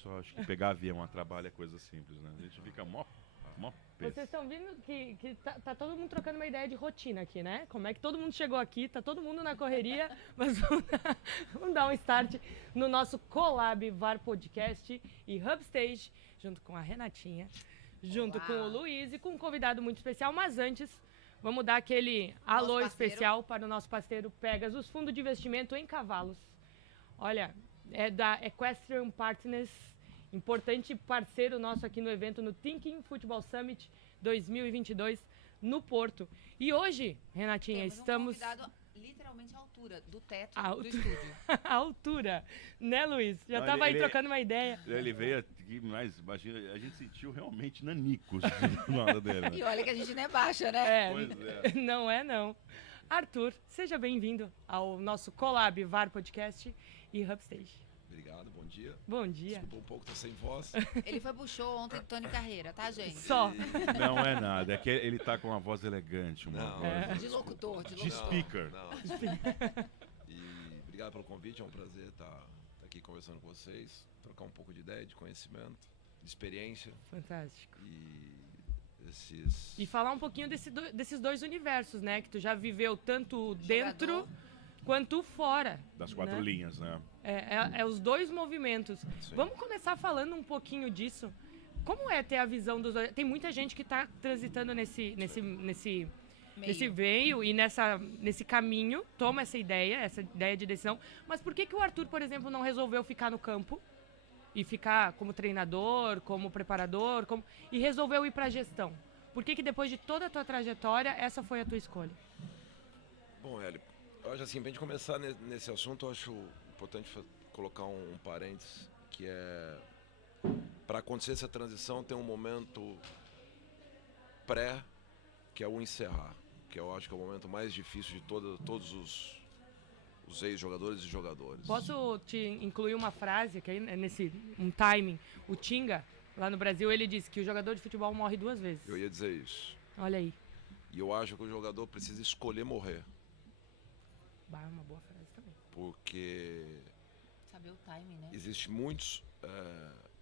pessoal acha que pegar avião a trabalho é coisa simples, né? A gente fica mó Vocês estão vendo que tá todo mundo trocando uma ideia de rotina aqui, né? Como é que todo mundo chegou aqui, tá todo mundo na correria, mas vamos dar um start no nosso Collab VAR Podcast e Hubstage, junto com a Renatinha, junto com o Luiz e com um convidado muito especial, mas antes, vamos dar aquele alô especial para o nosso parceiro Pegasus, fundo de investimento em cavalos. Olha, é da Equestrian Partners, importante parceiro nosso aqui no evento, no Thinking Football Summit 2022, no Porto. E hoje, Renatinha, estamos... um convidado literalmente à altura do teto do estúdio. A altura, né, Luiz? Já estava aí trocando uma ideia. Ele veio aqui, mas imagina, a gente sentiu realmente nanicos na hora dele. Né? E olha que a gente não é baixa, né? Pois é. Não é, não. Arthur, seja bem-vindo ao nosso Collab VAR Podcast e Hubstage. Obrigado, bom dia. Bom dia. Desculpa um pouco, tô sem voz. Ele foi pro show ontem do Tony Carreira, tá, gente? Só. Não é nada, é que ele tá com uma voz elegante, uma voz... De locutor, de De locutor. speaker. Não. E obrigado pelo convite, é um prazer estar aqui conversando com vocês, trocar um pouco de ideia, de conhecimento, de experiência. Fantástico. E E falar um pouquinho desses dois universos, né? Que tu já viveu tanto dentro quanto fora. Das quatro linhas, né? É os dois movimentos. Sim. Vamos começar falando um pouquinho disso. Como é ter a visão dos dois? Tem muita gente que está transitando nesse meio e nesse caminho, toma essa ideia de decisão. Mas por que o Arthur, por exemplo, não resolveu ficar no campo e ficar como treinador, como preparador, e resolveu ir para a gestão? Por que depois de toda a tua trajetória, essa foi a tua escolha? Bom, Hélio, eu acho assim, pra gente começar nesse assunto, eu acho importante colocar um parênteses, que é, para acontecer essa transição, tem um momento pré, que é o encerrar, que eu acho que é o momento mais difícil de todos os ex-jogadores e jogadores. Posso te incluir uma frase, que aí um timing. O Tinga, lá no Brasil, ele disse que o jogador de futebol morre 2 vezes. Eu ia dizer isso. Olha aí. E eu acho que o jogador precisa escolher morrer. É uma boa frase também. Porque Saber o timing, né? existem muitos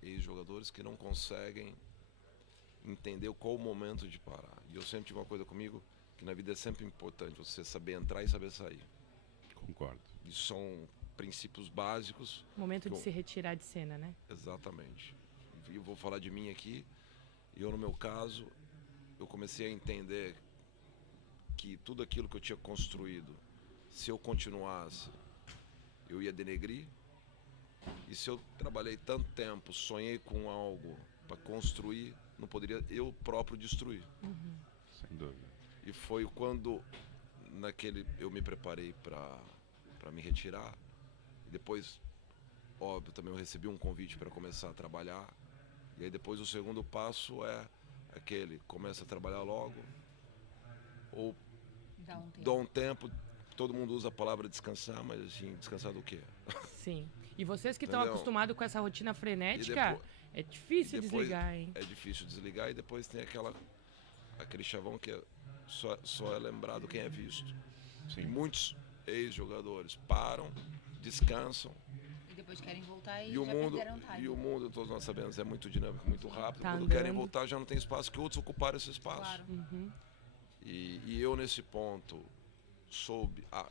ex-jogadores que não conseguem entender qual o momento de parar. E eu sempre tive uma coisa comigo, que na vida é sempre importante você saber entrar e saber sair. Concordo. Isso são princípios básicos. Momento de se retirar de cena, né? Exatamente. E eu vou falar de mim aqui. Eu, no meu caso, eu comecei a entender que tudo aquilo que eu tinha construído, se eu continuasse, eu ia denegrir. E se eu trabalhei tanto tempo, sonhei com algo para construir, não poderia eu próprio destruir. Sem dúvida. E foi quando eu me preparei para me retirar. E depois, óbvio, também eu recebi um convite para começar a trabalhar. E aí depois o segundo passo é aquele, começa a trabalhar logo, ou dá um tempo. Todo mundo usa a palavra descansar, mas assim, descansar do quê? Sim. E vocês que estão Entendeu? acostumados com essa rotina frenética, é difícil desligar, hein? É difícil desligar e depois tem aquele chavão que só é lembrado quem é visto. Sim. E muitos ex-jogadores param, descansam. E depois querem voltar e E já o mundo, perderam time. todos nós sabemos, é muito dinâmico, muito rápido. Tá Quando andando. querem voltar, já não tem espaço, que outros ocuparam esse espaço. Claro. E eu, nesse ponto,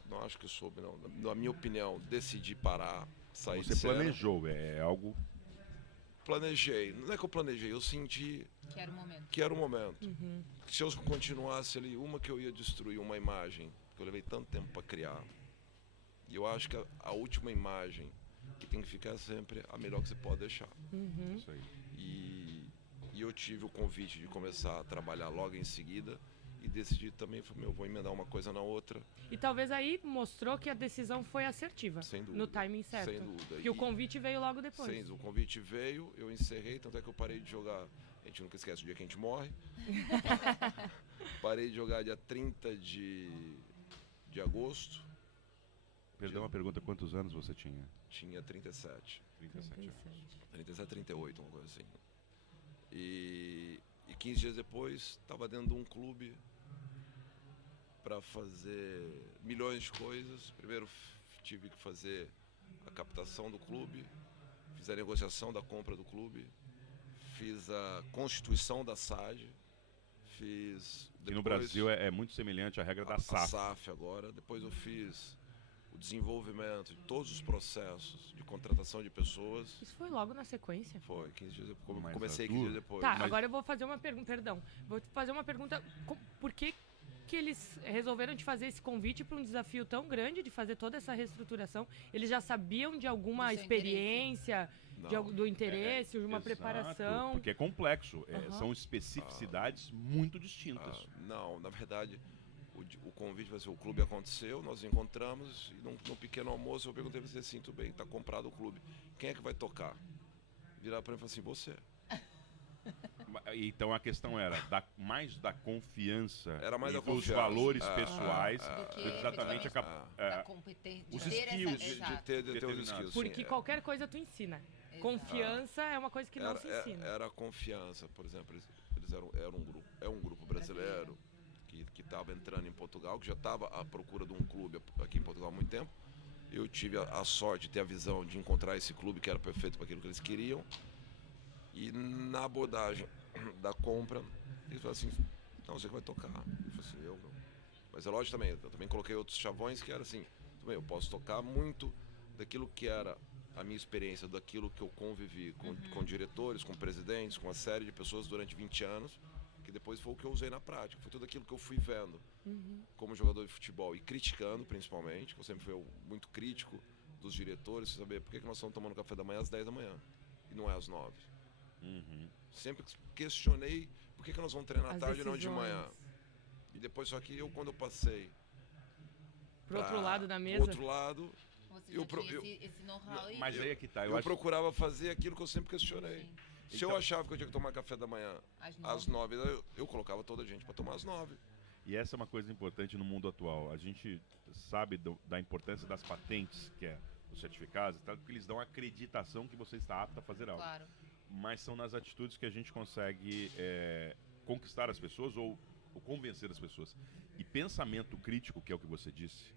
não acho que soube, não. Na minha opinião, decidi parar, sair de Você cena. planejou, é algo... Planejei. Não é que eu planejei, eu senti Que era o momento. que era o momento. Se eu continuasse ali, que eu ia destruir uma imagem que eu levei tanto tempo para criar. E eu acho que a última imagem que tem que ficar sempre a melhor que você pode deixar. Isso aí. E eu tive o convite de começar a trabalhar logo em seguida e decidi também, vou emendar uma coisa na outra. E talvez aí mostrou que a decisão foi assertiva. Sem dúvida. No timing certo. Sem dúvida. Porque o convite veio logo depois. O convite veio, eu encerrei, tanto é que eu parei de jogar. A gente nunca esquece o dia que a gente morre. Parei de jogar dia 30 de agosto. Perdão a pergunta, quantos anos você tinha? Tinha 37. 37 anos. 37, 38, uma coisa assim. E 15 dias depois, estava dentro de um clube para fazer milhões de coisas. Primeiro tive que fazer a captação do clube, fiz fiz a negociação da compra do clube, fiz a constituição da SAD, fiz... E no Brasil é muito semelhante à regra da SAF. A SAF agora. Depois eu fiz o desenvolvimento de todos os processos de contratação de pessoas. Isso foi logo na sequência? Foi, 15 dias depois. Mas Comecei 15 dias depois. Tá, Mas- agora eu vou fazer uma pergunta, perdão. Vou fazer uma pergunta. Por que eles resolveram te fazer esse convite para um desafio tão grande de fazer toda essa reestruturação? Eles já sabiam de alguma Do seu experiência, Não. do interesse, de uma Exato, preparação? Porque é complexo. Aham. São especificidades muito distintas. Não, na verdade, o convite vai ser, o clube aconteceu, nós encontramos, e num pequeno almoço eu perguntei para você assim, tudo bem, tá comprado o clube, quem é que vai tocar? Virar para mim e falar assim, você. Então a questão era mais da confiança Era mais e da dos confiança. valores pessoais Do que exatamente da competência. os de ter skills essa, De exato. ter os Determinados. skills. Porque sim, qualquer coisa tu ensina. Confiança é uma coisa que não se ensina. era a confiança, por exemplo, eles eram um grupo brasileiro que estava entrando em Portugal, que já estava à procura de um clube aqui em Portugal há muito tempo. Eu tive a sorte de ter a visão de encontrar esse clube que era perfeito para aquilo que eles queriam. E na abordagem da compra, eles falaram assim, não, você que vai tocar. Eu falei assim, eu não. Mas é lógico também, eu também coloquei outros chavões que era assim, tudo bem, eu posso tocar muito daquilo que era a minha experiência, daquilo que eu convivi com diretores, com presidentes, com uma série de pessoas durante 20 anos, que depois foi o que eu usei na prática, foi tudo aquilo que eu fui vendo como jogador de futebol e criticando principalmente, que eu sempre fui muito crítico dos diretores, saber por que nós estamos tomando café da manhã às 10 da manhã e não é às 9. Sempre questionei por que nós vamos treinar à As tarde e não de decisões. manhã. E depois, só que quando eu passei Pro outro lado da pro mesa. outro lado, Você Eu já pro- tinha eu- esse know-how aí. Mas aí é que tá. Eu eu acho procurava fazer aquilo que eu sempre questionei. Sim. Se Então- eu achava que eu tinha que tomar café da manhã Às às 9, eu colocava toda a gente para tomar às 9. E essa é uma coisa importante no mundo atual. A gente sabe da importância das patentes, que é os certificados, e tal, porque eles dão acreditação que você está apto a fazer algo. Claro. Mas são nas atitudes que a gente consegue conquistar as pessoas ou convencer as pessoas. E pensamento crítico, que é o que você disse,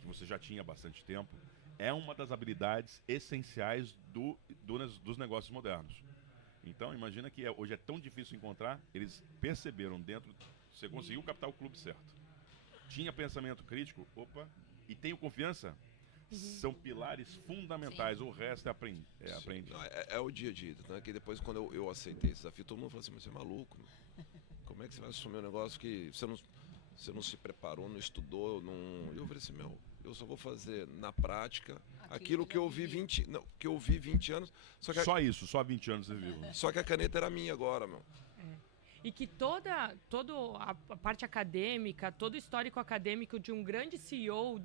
que você já tinha há bastante tempo, é uma das habilidades essenciais dos negócios modernos. Então, imagina que hoje é tão difícil encontrar, eles perceberam dentro, você conseguiu captar o clube certo. Tinha pensamento crítico, opa, e tenho confiança, são pilares fundamentais, o resto é aprende. Não, é o dia a dia, né? Que depois quando eu aceitei esse desafio, todo mundo falou assim, mas você é maluco, meu. Como é que você vai assumir um negócio que você não se preparou, não estudou, não... Eu falei assim, eu só vou fazer na prática aquilo que eu vi 20 anos, Só isso, só 20 anos você viu. só que a caneta era minha agora, meu. E que toda a parte acadêmica, todo o histórico acadêmico de um grande CEO,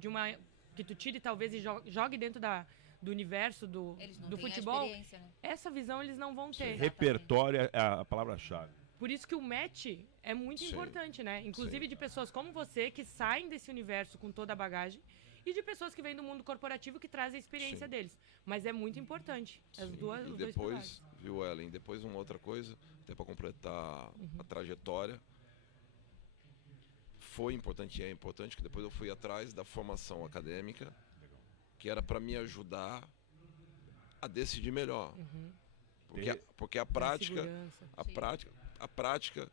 que tu tire talvez e jogue dentro do universo Eles não do têm futebol, a experiência, né? essa visão eles não vão ter. Repertório é a palavra-chave. Por isso que o match é muito Sim. importante, né? Inclusive Sim. de pessoas como você que saem desse universo com toda a bagagem e de pessoas que vêm do mundo corporativo que trazem a experiência Sim. deles. Mas é muito importante. Sim. Os E dois pilares. depois, viu, Ellen, depois uma outra coisa, até para completar a trajetória, foi importante e é importante que depois eu fui atrás da formação acadêmica, que era para me ajudar a decidir melhor. Porque a prática, Segurança. a prática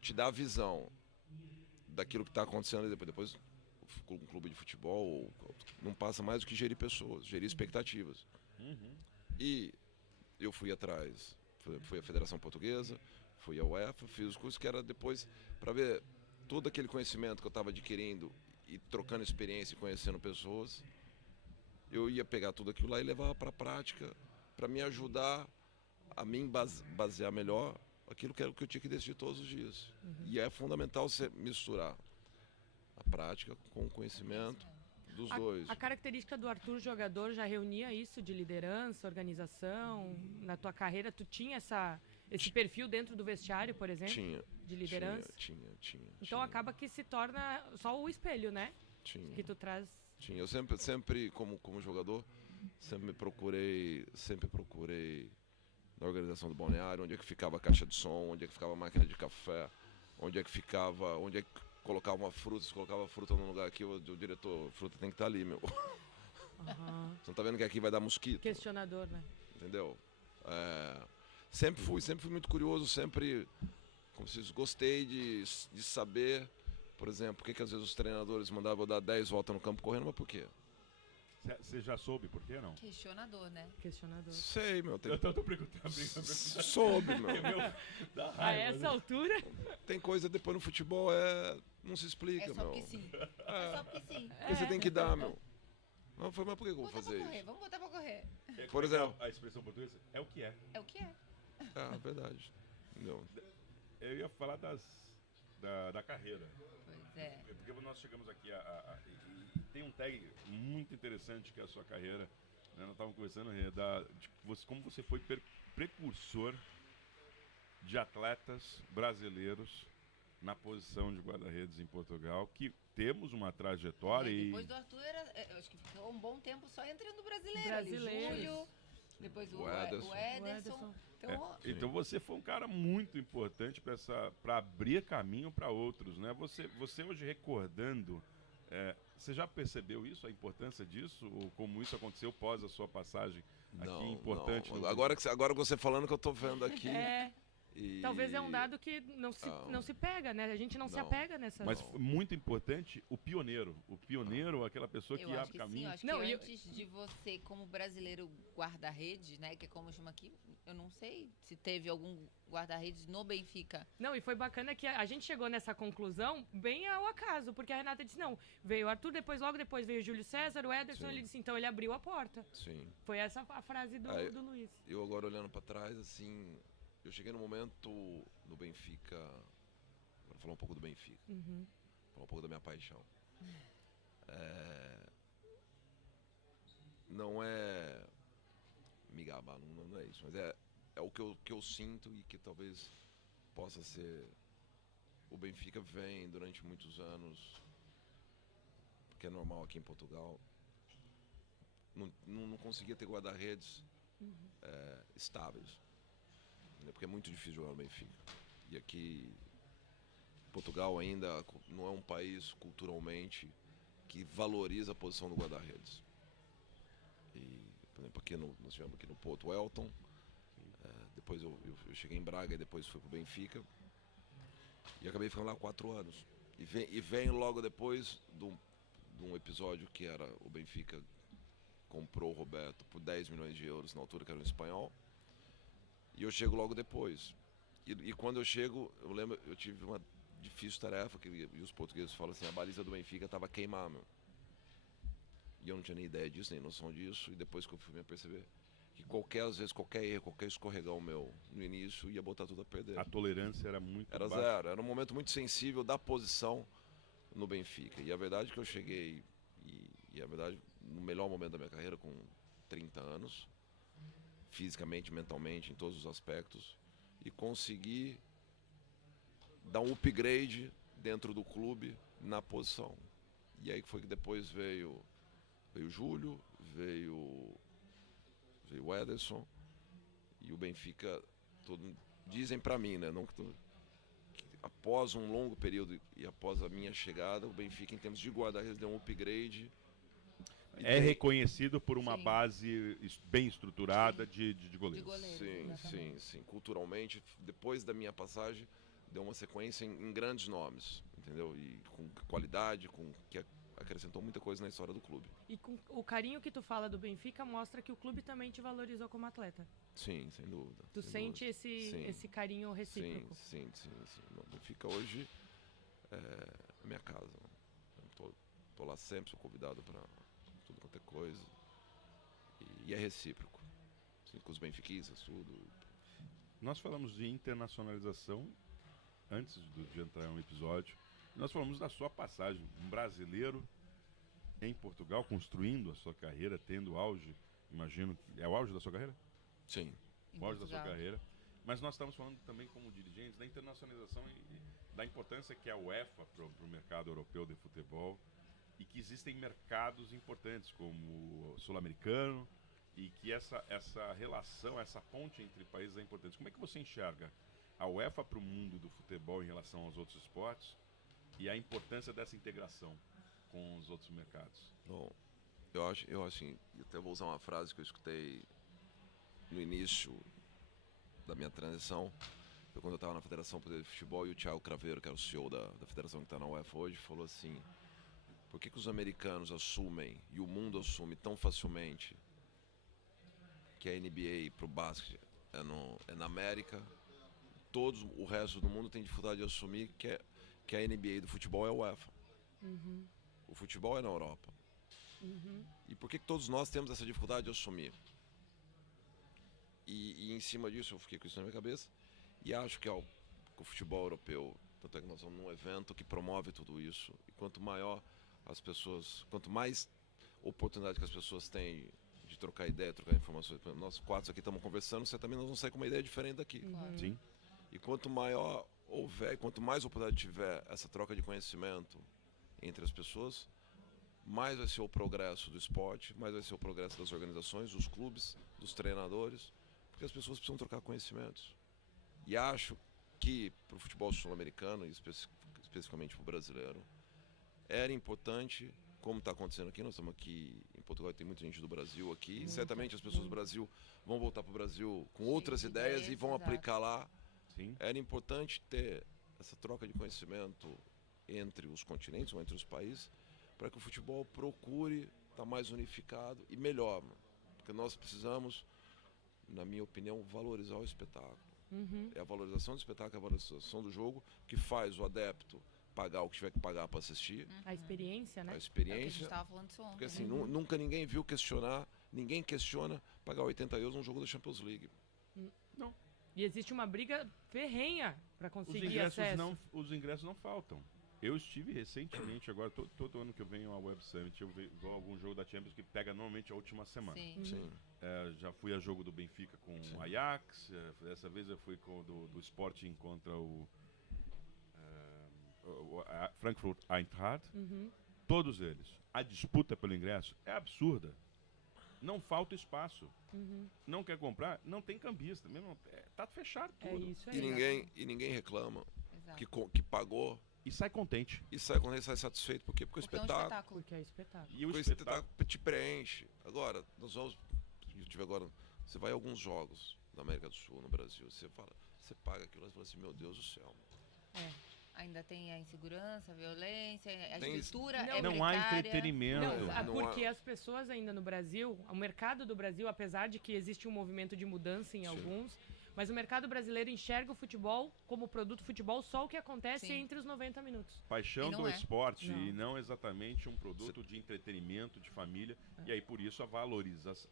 te dá a visão daquilo que está acontecendo ali depois. Um clube de futebol não passa mais do que gerir pessoas, gerir expectativas. E eu fui atrás, fui à Federação Portuguesa, fui à UEFA, fiz os cursos que era depois para ver todo aquele conhecimento que eu estava adquirindo e trocando experiência e conhecendo pessoas. Eu ia pegar tudo aquilo lá e levava para a prática para me ajudar a mim basear melhor aquilo que era o que eu tinha que decidir todos os dias. E é fundamental você misturar a prática com o conhecimento dos dois. A característica do Arthur jogador já reunia isso de liderança, organização? Na tua carreira tu tinha esse perfil dentro do vestiário, por exemplo? Tinha. De liderança? Tinha. Então acaba que se torna só o espelho, né? Tinha. Que tu traz. Tinha. Eu sempre como jogador, sempre procurei na organização do balneário, onde é que ficava a caixa de som, onde é que ficava a máquina de café, onde é que colocava uma fruta, se colocava a fruta num lugar aqui, o diretor, a fruta tem que estar ali, meu. Você não tá vendo que aqui vai dar mosquito? Questionador, né? entendeu? Sempre fui muito curioso, sempre, como se diz, gostei de saber, por exemplo, por que às vezes os treinadores mandavam eu dar 10 voltas no campo correndo, mas por quê? Você já soube por quê, não? Questionador, né? Questionador. Sei, meu. Eu tô brincando. Soube, meu. Dá A raiva, essa né? altura? Tem coisa depois no futebol, não se explica, É só meu. porque sim. É só porque sim. Porque você tem que dar, meu. Mas por que eu vou Botar pra fazer correr, isso? vamos botar pra correr. Por exemplo. A expressão portuguesa é o que é. É o que é. Verdade. Entendeu? Eu ia falar da carreira. Pois é. Porque nós chegamos aqui e tem um tag muito interessante que é a sua carreira. Né? Nós estávamos conversando como você foi precursor de atletas brasileiros na posição de guarda-redes em Portugal, que temos uma trajetória Depois do Arthur, acho que ficou um bom tempo só entrando brasileiro. Brasileiros. Júlio, depois o Ederson. Ederson. Então, Então você foi um cara muito importante para abrir caminho para outros, né? Você hoje recordando, você já percebeu isso, a importância disso, ou como isso aconteceu pós a sua passagem aqui, importante? Não. Agora que você falando que eu tô vendo aqui. Talvez é um dado que não se pega, né? A gente não se apega nessa... Mas muito importante, o pioneiro. O pioneiro, aquela pessoa que eu acho abre que caminho. sim, eu acho que antes de você, como brasileiro guarda-redes, né, que é como chama aqui, eu não sei se teve algum guarda-redes no Benfica. Não, e foi bacana que a gente chegou nessa conclusão bem ao acaso, porque a Renata disse, não, veio o Arthur, logo depois veio o Júlio César, o Ederson, ele disse, então ele abriu a porta. Sim. Foi essa a frase do Luiz. Eu agora olhando pra trás, assim, eu cheguei no momento no Benfica, vou falar um pouco do Benfica, falar um pouco da minha paixão. Não é me gabar, não é isso, mas é o que eu sinto e que talvez possa ser. O Benfica vem durante muitos anos, porque é normal aqui em Portugal, não conseguia ter guarda-redes estáveis, né? Porque é muito difícil jogar no Benfica. E aqui, Portugal ainda não é um país culturalmente que valoriza a posição do guarda-redes. E, por exemplo, nós tivemos aqui no Porto Elton, depois eu cheguei em Braga e depois fui pro Benfica. E acabei ficando lá 4 anos. E vem logo depois de um episódio que era o Benfica comprou o Roberto por 10 milhões de euros, na altura que era um espanhol. E eu chego logo depois. E quando eu chego, eu lembro, eu tive uma difícil tarefa, e os portugueses falam assim, a baliza do Benfica estava queimada, meu. E eu não tinha nem ideia disso, nem noção disso, e depois que eu fui me perceber que às vezes, qualquer erro, qualquer escorregão meu no início ia botar tudo a perder. A tolerância era muito Era baixa. zero, era um momento muito sensível da posição no Benfica. E a verdade é que eu cheguei, e a verdade, no melhor momento da minha carreira, com 30 anos, fisicamente, mentalmente, em todos os aspectos, e consegui dar um upgrade dentro do clube na posição. E aí foi que depois veio o Júlio, veio o Ederson, e o Benfica, dizem pra mim, né, que após um longo período e após a minha chegada, o Benfica, em termos de guarda-redes, deu um upgrade. Reconhecido por uma Sim. base bem estruturada de goleiros. Sim. Culturalmente, depois da minha passagem, deu uma sequência em grandes nomes, entendeu? E com qualidade, que acrescentou muita coisa na história do clube. E com o carinho que tu fala do Benfica mostra que o clube também te valorizou como atleta. Sim, sem dúvida. Tu sem sente dúvida. esse carinho recíproco. Sim. O Benfica hoje é minha casa. Tô lá sempre, sou convidado para tudo quanto é coisa. E é recíproco. Assim, com os benfiquistas, tudo. Nós falamos de internacionalização antes de entrar em um episódio. Nós falamos da sua passagem, um brasileiro em Portugal, construindo a sua carreira, tendo auge, imagino, é o auge da sua carreira? Sim. O auge da sua carreira. Mas nós estamos falando também como dirigentes da internacionalização e da importância que é a UEFA para o mercado europeu de futebol e que existem mercados importantes como o sul-americano e que essa relação, essa ponte entre países é importante. Como é que você enxerga a UEFA para o mundo do futebol em relação aos outros esportes e a importância dessa integração com os outros mercados? Bom, eu acho assim, eu até vou usar uma frase que eu escutei no início da minha transição, foi quando eu estava na Federação Brasileira de Futebol e o Thiago Craveiro, que era o CEO da federação que está na UEFA hoje, falou assim: por que os americanos assumem e o mundo assume tão facilmente que a NBA para o basquete é na América, o resto do mundo tem dificuldade de assumir que a NBA do futebol é a UEFA. O futebol é na Europa. E por que todos nós temos essa dificuldade de assumir? E em cima disso eu fiquei com isso na minha cabeça e acho que o futebol europeu, tanto é que nós estamos num evento que promove tudo isso, e quanto maior as pessoas, quanto mais oportunidade que as pessoas têm de trocar ideia, trocar informações, nós 4 aqui estamos conversando, você também nós vamos sair com uma ideia diferente daqui. Sim. E quanto maior houver, quanto mais oportunidade tiver essa troca de conhecimento entre as pessoas, mais vai ser o progresso do esporte, mais vai ser o progresso das organizações, dos clubes, dos treinadores, porque as pessoas precisam trocar conhecimentos. E acho que para o futebol sul-americano, e especificamente para o brasileiro, era importante, como está acontecendo aqui, nós estamos aqui em Portugal, tem muita gente do Brasil aqui, certamente as pessoas do Brasil vão voltar para o Brasil com outras ideias e vão aplicar lá. Sim. Era importante ter essa troca de conhecimento entre os continentes ou entre os países, para que o futebol procure estar mais unificado e melhor, porque nós precisamos, na minha opinião, valorizar o espetáculo. É a valorização do espetáculo, é a valorização do jogo que faz o adepto pagar o que tiver que pagar para assistir. A experiência, né? A É o que a experiência. gente estava falando isso ontem. Porque assim, nunca ninguém viu questionar, ninguém questiona pagar 80 euros num jogo da Champions League. E existe uma briga ferrenha para Os conseguir ingressos, acesso. os ingressos não faltam. Eu estive recentemente, agora todo ano que eu venho ao Web Summit, eu vou a algum jogo da Champions que pega normalmente a última semana. Sim. Sim. Já fui a jogo do Benfica com o Ajax, dessa vez eu fui com do Sporting contra o Frankfurt Eintracht. Todos eles. A disputa pelo ingresso é absurda. Não falta espaço. Não quer comprar? Não tem cambista. Mesmo, tá fechado É tudo. isso aí. E ninguém reclama Exato. que pagou E sai contente. e sai quando ele sai satisfeito. Por quê? Porque o Porque é um espetáculo, espetáculo. Porque é espetáculo. E o o espetáculo. espetáculo te preenche. Agora, nós vamos. Eu tive agora. Você vai a alguns jogos da América do Sul, no Brasil, você paga aquilo e fala assim, meu Deus do céu. Ainda tem a insegurança, a violência, a Tem- estrutura Não, é Não há precária. entretenimento. Não, Não porque há- as pessoas ainda no Brasil, o mercado do Brasil, apesar de que existe um movimento de mudança em alguns, mas o mercado brasileiro enxerga o futebol como produto futebol só o que acontece Sim. entre os 90 minutos. Paixão E não do é. esporte Não. e não exatamente um produto de entretenimento, de família. E aí, por isso, a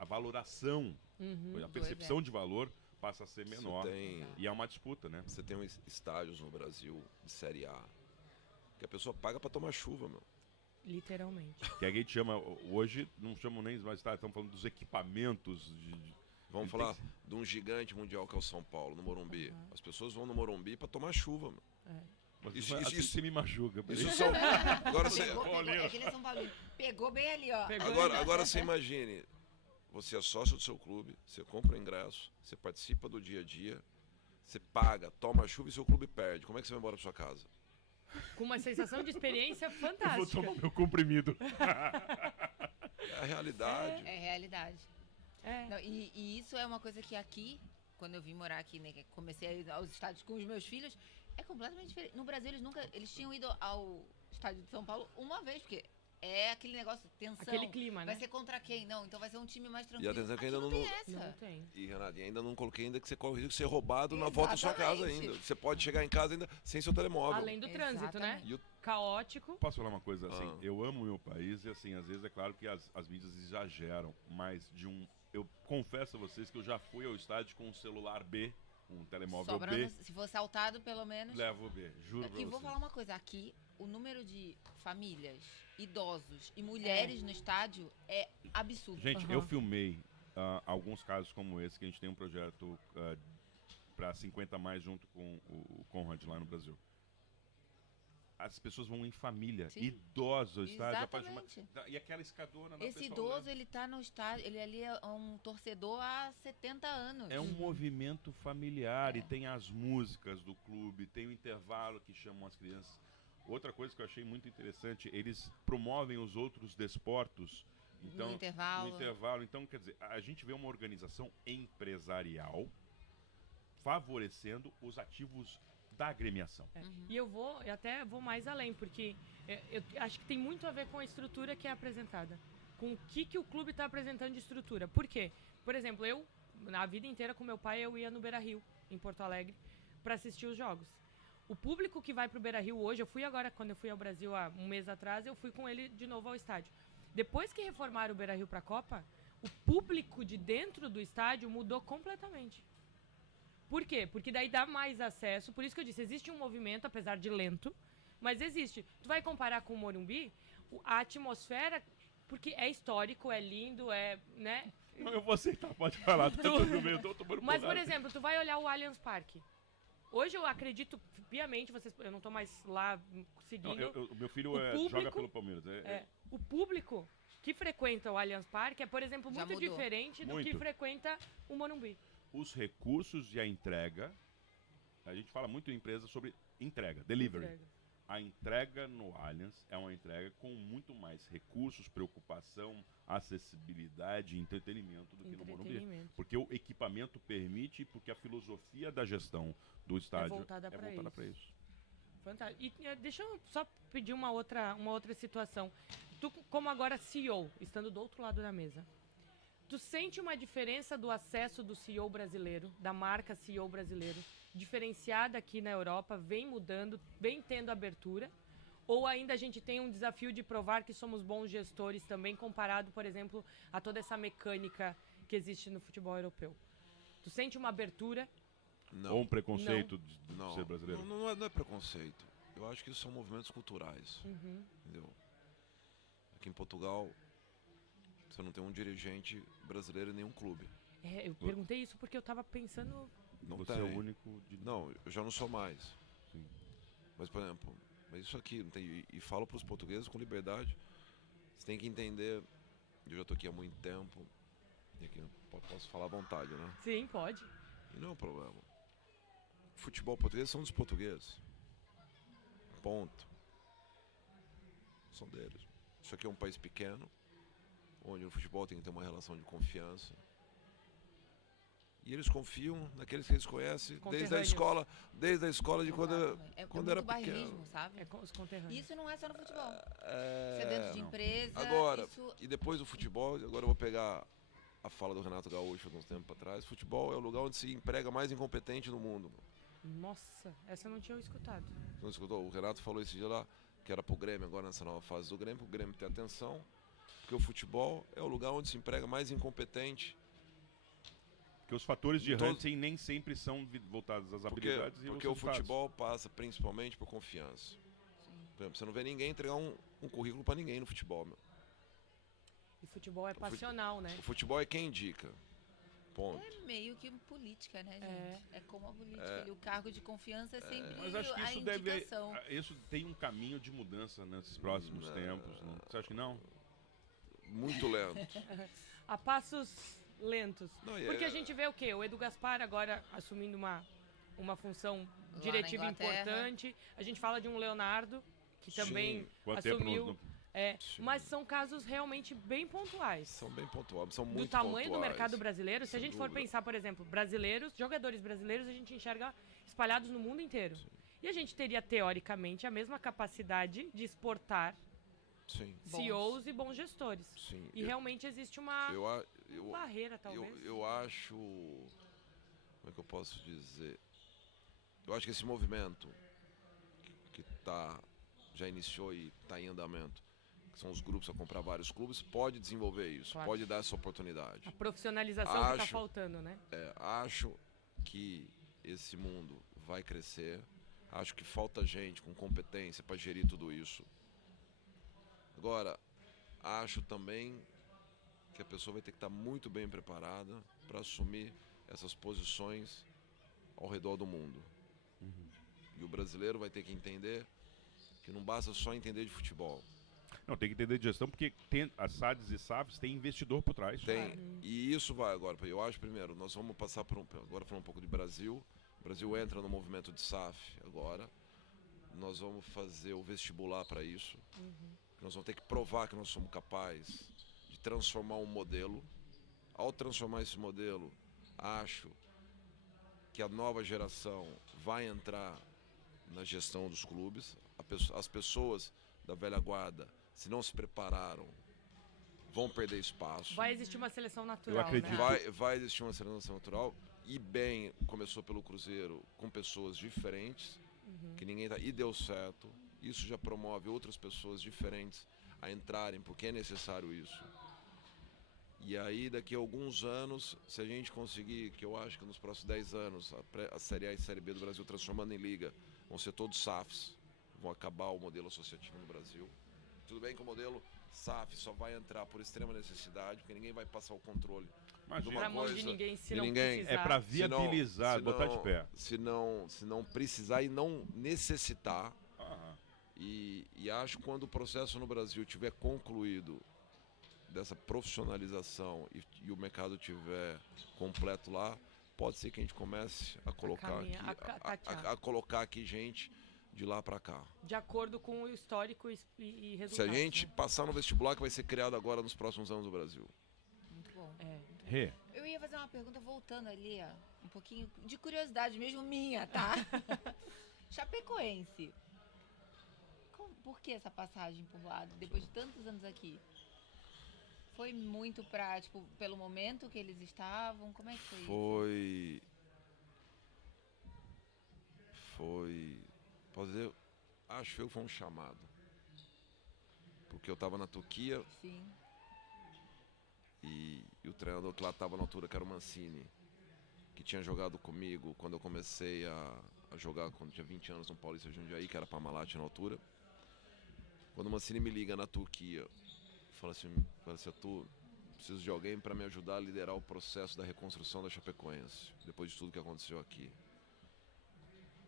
valoração, a percepção de valor passa a ser menor. E é uma disputa, né? Você tem estádios no Brasil de Série A que a pessoa paga pra tomar chuva, meu. Literalmente. Que a gente chama, hoje, não chamam nem mais, estamos falando dos equipamentos. Vamos falar de um gigante mundial que é o São Paulo, no Morumbi. As pessoas vão no Morumbi pra tomar chuva, meu. Mas Isso- assim isso- você me machuca. Isso são. Agora você, É que ele é São Paulino. Pegou bem ali, ó. agora você imagine. Você é sócio do seu clube, você compra o ingresso, você participa do dia a dia, você paga, toma chuva e seu clube perde. Como é que você vai embora pra sua casa? Com uma sensação de experiência Eu vou fantástica. tomar meu comprimido. É a realidade. É realidade. É. Não, e isso é uma coisa que aqui, quando eu vim morar aqui, né, que comecei a ir aos estádios com os meus filhos, é completamente diferente. No Brasil, eles tinham ido ao estádio de São Paulo uma vez, porque é aquele negócio, tensão. Aquele clima, Vai né? ser contra quem? Não, então vai ser um time mais E tranquilo. atenção que Aqui ainda não não- tem essa. Não tem. E, Renato, ainda não coloquei ainda que você corre o risco de ser roubado na volta da sua casa Exatamente. ainda. Você pode chegar em casa ainda sem seu telemóvel. Além do trânsito, né? Exatamente. E o- Caótico. Posso falar uma coisa assim? Ah. Eu amo o meu país e assim, às vezes é claro que as mídias exageram, mas eu confesso a vocês que eu já fui ao estádio com um celular B, um telemóvel Sobrando, B, se for assaltado, pelo menos. levo o B, juro pra E vou vocês. falar uma coisa, aqui o número de famílias, idosos e mulheres no estádio é absurdo. Gente, Aham. eu filmei alguns casos como esse, que a gente tem um projeto para 50 mais junto com o Conrad lá no Brasil. As pessoas vão em família, Sim. idosos ao estádio. Exatamente. E aquela escadona na Esse pessoa idoso, olhando. ele tá no estádio, ele ali é um torcedor há 70 anos. É um movimento familiar É. e tem as músicas do clube, tem o intervalo que chamam as crianças. Outra coisa que eu achei muito interessante, eles promovem os outros desportos Então, no intervalo. No intervalo. Então, quer dizer, a gente vê uma organização empresarial favorecendo os ativos da agremiação. E eu até vou mais além, porque eu acho que tem muito a ver com a estrutura que é apresentada. Com o que o clube está apresentando de estrutura. Por quê? Por exemplo, eu, na vida inteira com meu pai, eu ia no Beira-Rio, em Porto Alegre, para assistir os jogos. O público que vai pro Beira-Rio hoje, eu fui agora, quando eu fui ao Brasil há um mês atrás, eu fui com ele de novo ao estádio. Depois que reformaram o Beira-Rio para a Copa, o público de dentro do estádio mudou completamente. Por quê? Porque daí dá mais acesso. Por isso que eu disse, existe um movimento, apesar de lento, mas existe. Tu vai comparar com o Morumbi, a atmosfera, porque é histórico, é lindo, né? Não, eu vou aceitar, pode falar. Tô tomando Mas, por porrada. exemplo, tu vai olhar o Allianz Parque. Hoje eu acredito piamente, eu não tô mais lá seguindo. Não, o meu filho O público- joga pelo Palmeiras. O público que frequenta o Allianz Parque é, por exemplo, Já muito mudou. diferente do que Muito. frequenta o Morumbi. Os recursos e a entrega, a gente fala muito em empresa sobre entrega, delivery. Entrega. A entrega no Allianz é uma entrega com muito mais recursos, preocupação, acessibilidade e entretenimento do que no Morumbi. Entretenimento. Porque o equipamento permite, porque a filosofia da gestão do estádio voltada pra para isso. isso. Fantástico. E deixa eu só pedir uma outra situação. Tu, como agora CEO, estando do outro lado da mesa, tu sente uma diferença do acesso do CEO brasileiro, da marca CEO brasileiro, diferenciada aqui na Europa, vem mudando, vem tendo abertura? Ou ainda a gente tem um desafio de provar que somos bons gestores também, comparado, por exemplo, a toda essa mecânica que existe no futebol europeu? Tu sente uma abertura? Não. Ou um preconceito de Não, ser brasileiro? não é preconceito. Eu acho que isso são movimentos culturais. Entendeu? Aqui em Portugal, você não tem um dirigente brasileiro em nenhum clube. Eu perguntei isso porque eu tava pensando... Não Você tem. é o único de... Não, eu já não sou mais. Sim. Mas, por exemplo, isso aqui, não tem, e falo para os portugueses com liberdade, você tem que entender, eu já estou aqui há muito tempo, e aqui posso falar à vontade, né? Sim, pode. E não é um problema. O futebol português são dos portugueses. Ponto. São deles. Isso aqui é um país pequeno, onde o futebol tem que ter uma relação de confiança. E eles confiam naqueles que eles conhecem Conterrâneos. desde a escola de quando muito era bairrismo, pequeno. sabe? É com os conterrâneos. Isso não é só no futebol. Isso é dentro de não. empresa. Agora, isso... e depois do futebol, agora eu vou pegar a fala do Renato Gaúcho há uns tempos atrás, futebol é o lugar onde se emprega mais incompetente no mundo. Nossa, essa eu não tinha escutado. Você não escutou? O Renato falou esse dia lá, que era pro Grêmio agora nessa nova fase do Grêmio, o Grêmio ter atenção, porque o futebol é o lugar onde se emprega mais incompetente. Porque os fatores de Todos- hunting nem sempre são voltados às Porque, habilidades e porque aos o resultados. futebol passa principalmente por confiança. Por exemplo, você não vê ninguém entregar um currículo para ninguém no futebol, meu. E futebol é passional, né? O futebol é quem indica. Ponto. É meio que política, né, gente? É como a política. E o cargo de confiança é sempre Mas acho que a isso indicação. isso tem um caminho de mudança nesses próximos tempos. Né? Você acha que não? Muito lento. A passos lentos. Não, e Porque é- a gente vê o quê? O Edu Gaspar agora assumindo uma função na diretiva Inglaterra. importante. A gente fala de um Leonardo, que também Sim. Quanto tempo assumiu. Sim. Mas são casos realmente bem pontuais. São bem pontuais, são Do muito tamanho do pontuais. mercado brasileiro, se a Sem gente for dúvida. pensar, por exemplo, brasileiros, jogadores brasileiros, a gente enxerga espalhados no mundo inteiro. E a gente teria, teoricamente, a mesma capacidade de exportar Sim, CEOs e bons gestores. sim. E realmente existe uma Eu barreira, talvez. eu acho... Como é que eu posso dizer? Eu acho que esse movimento que já iniciou e está em andamento, que são os grupos a comprar vários clubes, pode desenvolver isso, Claro. pode dar essa oportunidade. A profissionalização que está Acho- faltando, né? Acho que esse mundo vai crescer. Acho que falta gente com competência para gerir tudo isso. Agora, acho também que a pessoa vai ter que estar muito bem preparada para assumir essas posições ao redor do mundo. E o brasileiro vai ter que entender que não basta só entender de futebol. Não, tem que entender de gestão, porque as SADs e SAFs têm investidor por trás. Tem, e isso vai agora. Eu acho, primeiro, nós vamos passar por agora falando um pouco de Brasil. O Brasil entra no movimento de SAF agora. Nós vamos fazer o vestibular para isso. Nós vamos ter que provar que nós somos capazes de que transformar um modelo. Ao transformar esse modelo, acho que a nova geração vai entrar na gestão dos clubes. As pessoas da velha guarda, se não se prepararam, vão perder espaço. Vai existir uma seleção natural, acredito. né? Vai existir uma seleção natural. E bem, começou pelo Cruzeiro com pessoas diferentes, que ninguém tá, e deu certo. Isso já promove outras pessoas diferentes a entrarem, porque é necessário isso. E aí, daqui a alguns anos, se a gente conseguir, que eu acho que nos próximos 10 anos, a Série A e Série B do Brasil transformando em liga, vão ser todos SAFs, vão acabar o modelo associativo no Brasil. Tudo bem que o modelo SAF só vai entrar por extrema necessidade, porque ninguém vai passar o controle de uma Pra mão de coisa ninguém, se de não ninguém. precisar. É pra viabilizar, botar de pé. Se não precisar e não necessitar. Aham. E acho que quando o processo no Brasil tiver concluído dessa profissionalização e o mercado tiver completo lá, pode ser que a gente comece a colocar caminhar, aqui, a colocar aqui gente de lá para cá. De acordo com o histórico e resultados. Se a gente né? passar no vestibular que vai ser criado agora nos próximos anos no Brasil. Muito bom. É. Rê, Eu ia fazer uma pergunta voltando ali, ó, um pouquinho de curiosidade mesmo minha, tá? Chapecoense. Por que essa passagem por lá, depois de tantos anos aqui? Foi muito pra, tipo, pelo momento que eles estavam? Como é que foi isso? Foi. Posso dizer, acho eu que foi um chamado. Porque eu estava na Turquia Sim. e o treinador que lá estava na altura, que era o Mancini, que tinha jogado comigo quando eu comecei a jogar, quando tinha 20 anos no Paulista Jundiaí, que era Parmalat na altura. Quando o Mancini me liga na Turquia, fala assim, Arthur, preciso de alguém para me ajudar a liderar o processo da reconstrução da Chapecoense, depois de tudo que aconteceu aqui.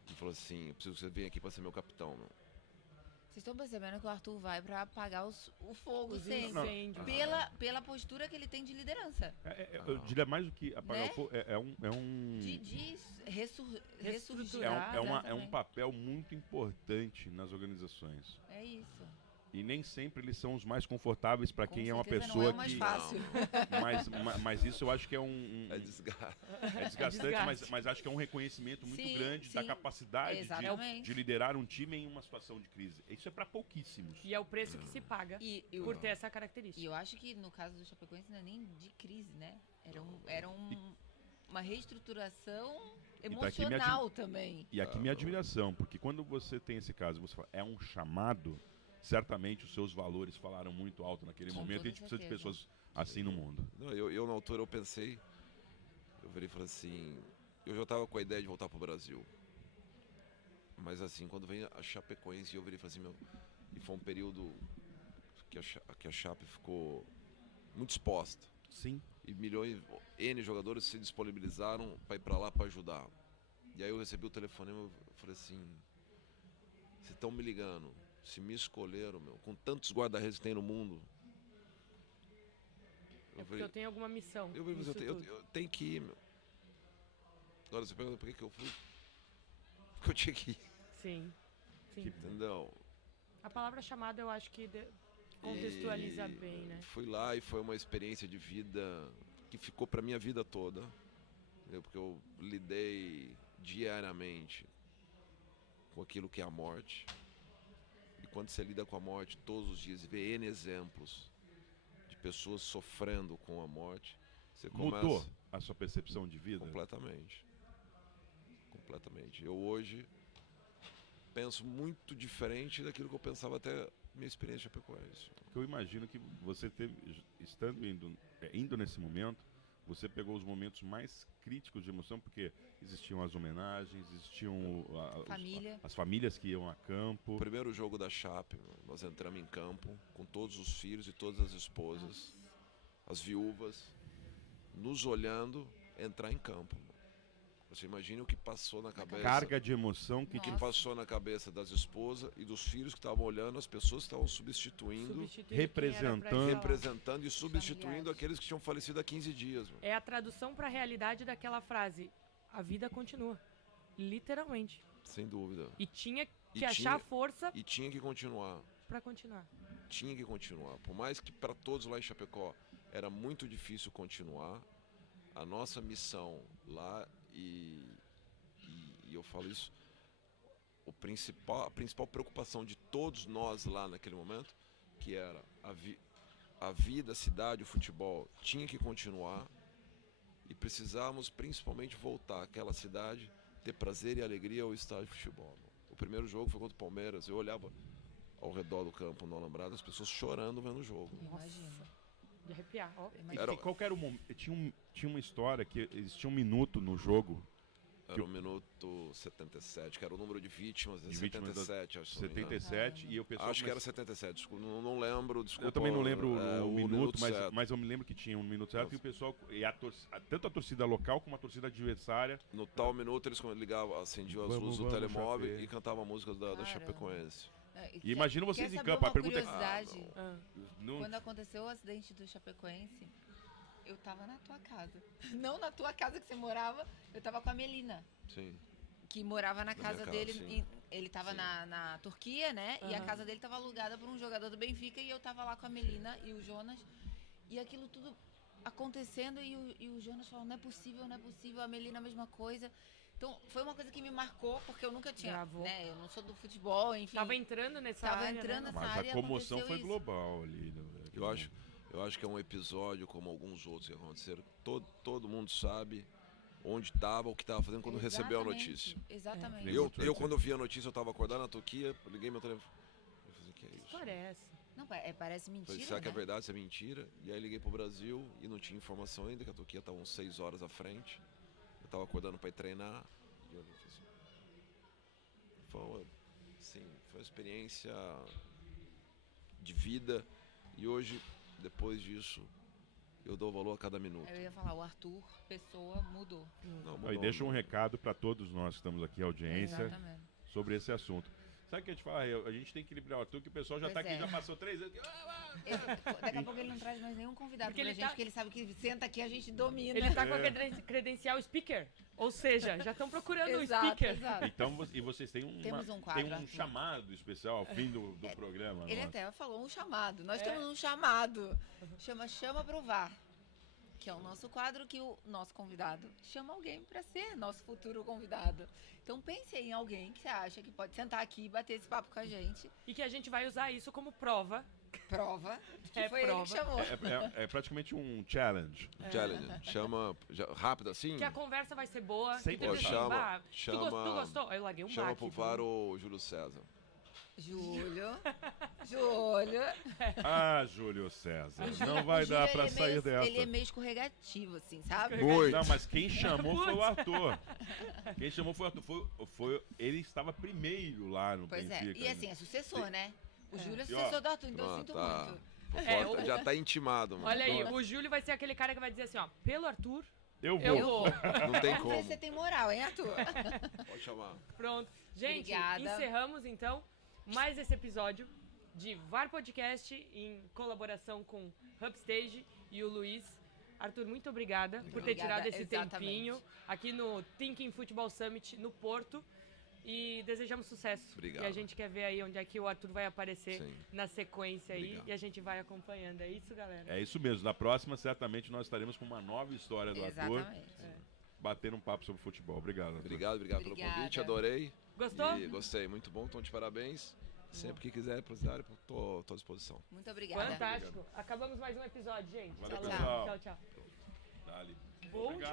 Ele falou assim, eu preciso que você venha aqui para ser meu capitão, meu. Vocês estão percebendo que o Arthur vai pra apagar o fogo Os sempre. incêndios. Pela postura que ele tem de liderança. eu diria mais do que apagar Né? o fogo, De ressurgir. Reestruturar, é um Exatamente. papel muito importante nas organizações. É isso. E nem sempre eles são os mais confortáveis para Com quem é uma certeza pessoa não é o mais que. fácil. Mas isso eu acho que é É desgaste. é desgastante, desgaste. mas acho que é um reconhecimento muito Sim, grande da sim. capacidade Exatamente. de liderar um time em uma situação de crise. Isso é para pouquíssimos. E é o preço que se paga E por ter essa E característica. eu acho que no caso do Chapecoense não é nem de crise, né? Era uma reestruturação tá aqui minha emocional também. E aqui minha admiração, porque quando você tem esse caso, você fala, é um chamado, certamente os seus valores falaram muito alto naquele Com momento e toda a gente precisa de certeza. pessoas assim no mundo. Não, eu na altura eu pensei, eu virei e falei assim, eu já estava com a ideia de voltar pro Brasil. Mas assim, quando vem a Chapecoense, eu virei e falei assim, meu, e foi um período que a Chape ficou muito exposta. Sim. E milhões, N jogadores se disponibilizaram para ir para lá para ajudar. E aí eu recebi o telefonema, eu falei assim, vocês estão me ligando, se me escolheram, meu, com tantos guarda-redes que tem no mundo. É porque eu tenho alguma missão. nisso tudo. Eu tenho que ir, meu. Agora você pergunta por que eu fui? Porque eu tinha que ir, Sim. Sim. entendeu? A palavra chamada eu acho que contextualiza E bem, né? Fui lá e foi uma experiência de vida que ficou para minha vida toda, entendeu? Porque eu lidei diariamente com aquilo que é a morte. E quando você lida com a morte todos os dias e vê N exemplos de pessoas sofrendo com a morte, você começa... Mudou a sua percepção de vida? Completamente. Eu hoje penso muito diferente daquilo que eu pensava até minha experiência Chapecoense. Porque eu imagino que você teve, estando indo nesse momento, você pegou os momentos mais críticos de emoção, porque existiam as homenagens, existiam Família. as famílias que iam a campo. O primeiro jogo da Chape, nós entramos em campo com todos os filhos e todas as esposas, as viúvas, nos olhando entrar em campo. Você imagina o que passou na cabeça. Carga de emoção que Nossa. Que passou na cabeça das esposas e dos filhos que estavam olhando, as pessoas que estavam substituindo, representando- representando e substituindo Familiares. aqueles que tinham falecido há 15 dias. Meu. É a tradução para a realidade daquela frase. A vida continua. Literalmente. Sem dúvida. E tinha que E achar tinha- força E tinha que continuar. para continuar. tinha que continuar. Por mais que para todos lá em Chapecó era muito difícil continuar, a nossa missão lá, e eu falo isso, a principal preocupação de todos nós lá naquele momento, que era a vida, a cidade, o futebol, tinha que continuar, e precisávamos principalmente voltar àquela cidade, ter prazer e alegria ao estádio de futebol. O primeiro jogo foi contra o Palmeiras, eu olhava ao redor do campo no Alambrado, as pessoas chorando vendo o jogo. Imagina. De arrepiar, ó. E qual que era o momento? Tinha uma história que existia um minuto no jogo. Era o minuto 77, que era o número de vítimas, De vítimas 77, acho. Se não me engano. 77 e o pessoal Acho que era 77, desculpa, não lembro, desculpa. Eu também não lembro o minuto, certo. mas eu me lembro que tinha um minuto certo. Nossa. E o pessoal, tanto a torcida local como a torcida adversária. No tal minuto eles ligavam, acendiam as Vamos, luzes do vamos, telemóvel Chape. e cantavam a música da Caramba. Chapecoense. E imagina vocês quer em saber campo, a uma pergunta é- curiosidade? Ah. Quando aconteceu o acidente do Chapecoense, eu tava na tua casa. Não na tua casa que você morava, eu tava com a Melina, Sim. que morava na Na casa minha casa, dele. sim. Ele tava Sim. na Turquia, né? E a Aham. casa dele tava alugada por um jogador do Benfica e eu tava lá com a Melina e o Jonas. E aquilo tudo acontecendo e o Jonas falou, não é possível, não é possível. A Melina a mesma coisa. Então, foi uma coisa que me marcou, porque eu nunca tinha, Gravou. né? Eu não sou do futebol, enfim. Tava entrando nessa Tava área, entrando né? nessa Mas área a comoção aconteceu foi isso. global ali. Né? Eu acho que é um episódio como alguns outros que aconteceram. Todo mundo sabe onde estava, o que estava fazendo quando recebeu a Exatamente, notícia. Exatamente. É. Eu quando vi a notícia, eu estava acordado na Turquia, liguei meu telefone. Eu falei, que é Que isso? história é essa? Não, parece mentira, Falei, será que é né? verdade, se é mentira? E aí liguei pro Brasil e não tinha informação ainda, que a Turquia estava uns 6 horas à frente. Eu estava acordando para ir treinar. E eu falei assim, foi uma experiência de vida. E hoje, depois disso, eu dou valor a cada minuto. Eu ia falar, o Arthur, pessoa, mudou. Não, Aí mudou, deixa um mudou. recado para todos nós que estamos aqui, a audiência, Exatamente. sobre esse assunto. Sabe o que eu ia te falar? A gente tem que equilibrar o Arthur, que o pessoal já Pois tá aqui, é. já passou 3 anos. Daqui a pouco ele não traz mais nenhum convidado Porque pra ele gente, tá- porque ele sabe que senta aqui a gente domina. Ele tá com a É. credencial speaker. Ou seja, já estão procurando o Exato, speaker. exato. Então, e vocês têm Temos um quadro, tem um Arthur. chamado especial ao fim do programa. Ele não é? até falou um chamado. Nós temos um chamado. Chama pro VAR. Que é o nosso quadro que o nosso convidado chama alguém pra ser nosso futuro convidado. Então pense aí em alguém que você acha que pode sentar aqui e bater esse papo com a gente. E que a gente vai usar isso como prova. Prova que É foi ele prova. que chamou. É praticamente um challenge. Challenge. Chama rápido assim. Que a conversa vai ser boa. Sem que pô, teve assim, chama- bah, chama- tu gostou? Aí eu larguei um Chama baque. pro VAR o Júlio César. Júlio. Ah, Júlio César, O Júlio- não vai o Júlio, dar pra ele é sair meio- dessa. Ele é meio escorregativo, assim, sabe? Muito. Não, mas quem chamou foi o Arthur. Quem chamou foi o Arthur. Ele estava primeiro lá no Pois é. Benfica. E assim, é sucessor, né? O Júlio é E, ó, sucessor do Arthur, então eu Ah, sinto tá. muito. Fofoca, já tá intimado, mano. Olha aí, o Júlio vai ser aquele cara que vai dizer assim, ó, pelo Arthur, Eu vou. eu vou. Não tem Vamos ver como. se você tem moral, hein, Arthur? Pode chamar. Pronto. Gente, Obrigada. encerramos então mais esse episódio de VAR Podcast em colaboração com Hubstage e o Luiz. Arthur, muito obrigada por ter Obrigada, tirado esse exatamente. tempinho aqui no Thinking Football Summit no Porto. E desejamos sucesso. Obrigado. E a gente quer ver aí onde é que o Arthur vai aparecer Sim. na sequência aí. Obrigado. E a gente vai acompanhando. É isso, galera? É isso mesmo. Na próxima, certamente, nós estaremos com uma nova história do Arthur, Exatamente. batendo um papo sobre futebol. Obrigado, Arthur. Obrigado pelo Obrigada. convite, adorei. Gostou? E gostei, muito bom, então de parabéns. Sempre que quiser precisar, tô à disposição. Muito obrigada. Fantástico. Acabamos mais um episódio, gente. Valeu, Falou. pessoal. Tchau, tchau. Dali. Bom Obrigado.